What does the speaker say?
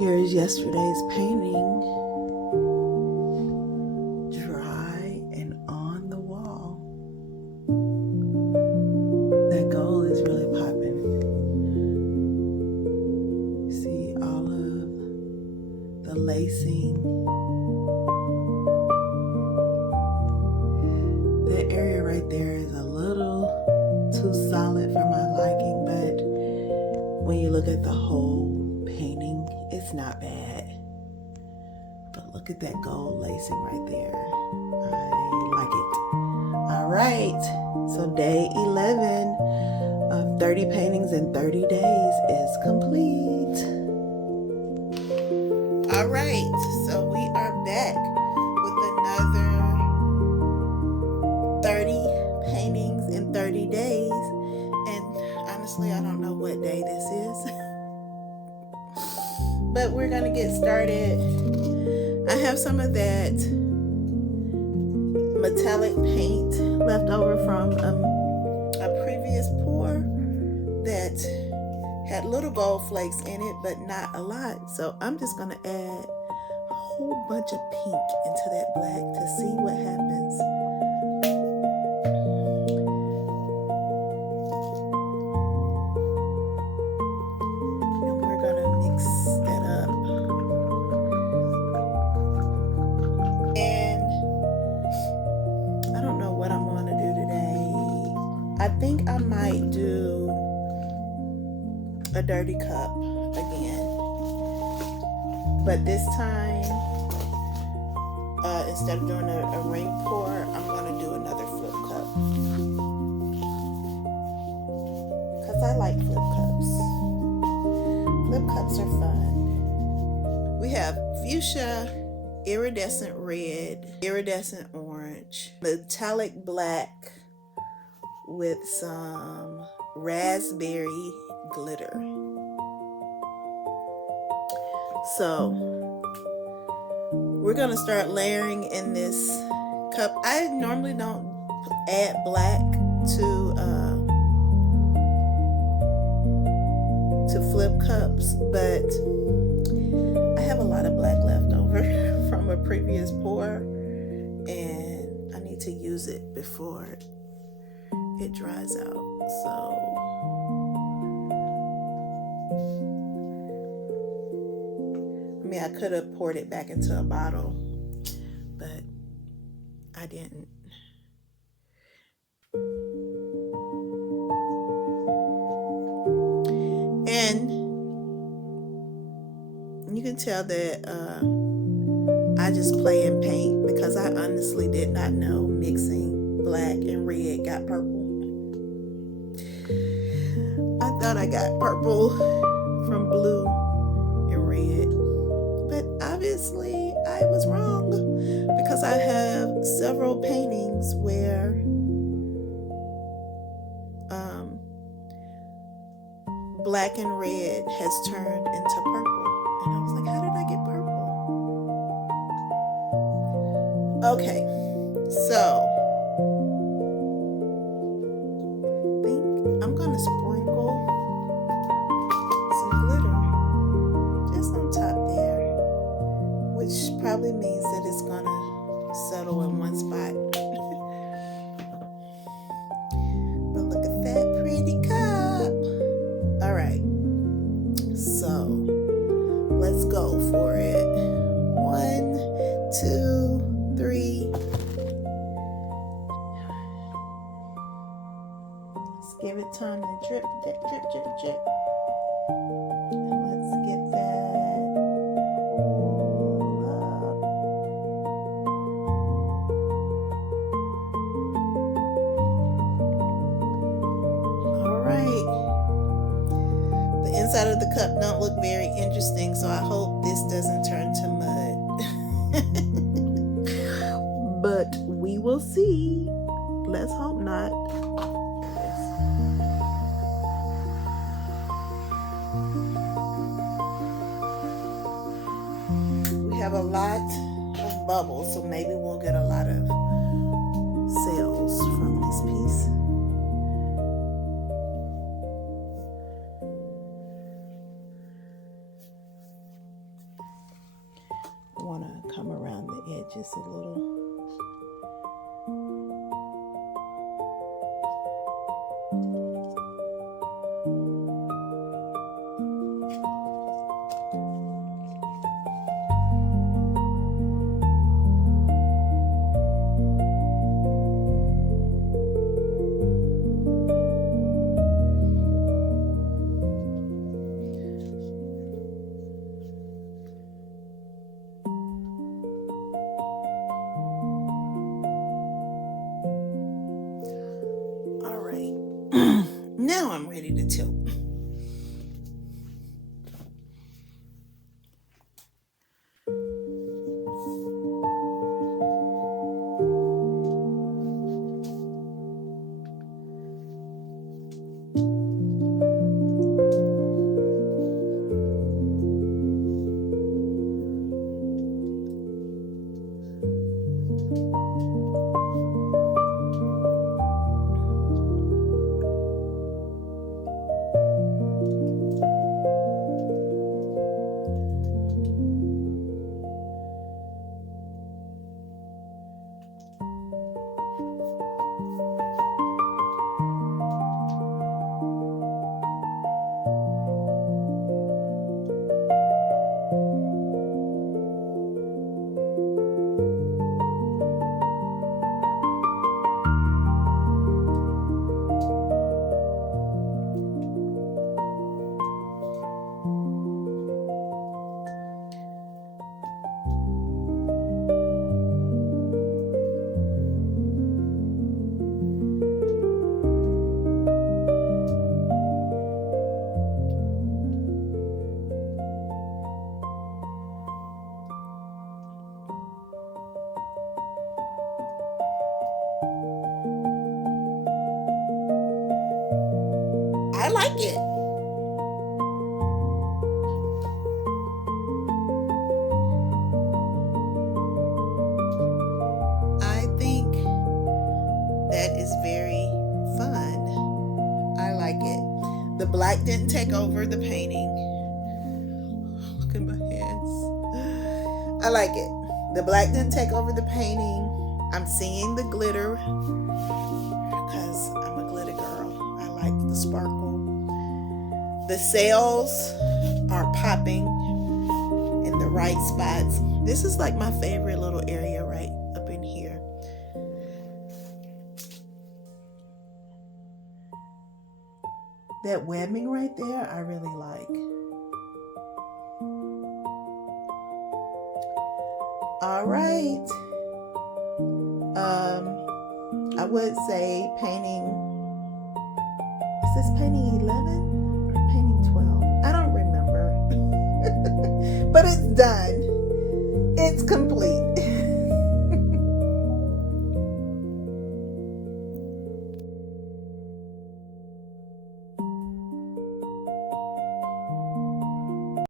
Here's yesterday's painting, dry and on the wall. That gold is really popping. See all of the lacing. That area right there is a little too solid for my liking, but when you look at the whole painting, it's not bad. But look at that gold lacing right there. I like it. All right, so day 11 of 30 paintings in 30 days is complete. All right, so we are back with another 30 paintings in 30 days. And honestly, I don't know what day this is. But we're gonna get started. I have some of that metallic paint left over from a previous pour that had little gold flakes in it, but not a lot. So I'm just gonna add a whole bunch of pink into that black to see what happens. I think I might do a dirty cup again, but this time instead of doing a ring pour, I'm going to do another flip cup because I like flip cups. Flip cups are fun. We have fuchsia, iridescent red, iridescent orange, metallic black, with some raspberry glitter. So we're gonna start layering in this cup. I normally don't add black to flip cups, but I have a lot of black left over from a previous pour, and I need to use it before it dries out. So I mean, I could have poured it back into a bottle, but I didn't. And you can tell that I just play in paint because I honestly did not know mixing black and red got purple. I thought I got purple from blue and red, but obviously I was wrong because I have several paintings where black and red has turned into purple, and I was like, how did I get purple? Okay, so I'm gonna sprinkle some glitter just on top there, which probably means that it's gonna settle in one spot. But look at that pretty cup. All right, so let's go for it. 1, 2, 3. Give it time to drip, drip, drip, drip, drip. And let's get that pull up. All right. The inside of the cup don't look very interesting, so I hope this doesn't turn to mud. But we will see. Let's hope not. Have a lot of bubbles, so maybe we'll get a lot of sales from this piece. come around the edges a little. Now I'm ready to tilt. I like it. I think that is very fun. I like it. The black didn't take over the painting. Look at my hands. I like it. The black didn't take over the painting. I'm seeing the glitter because I'm a glitter girl. I like the sparkle. The sails are popping in the right spots. This is like my favorite little area right up in here. That webbing right there, I really like. All right. I would say painting, is this painting 11? Painting 12. I don't remember. But it's done. It's complete.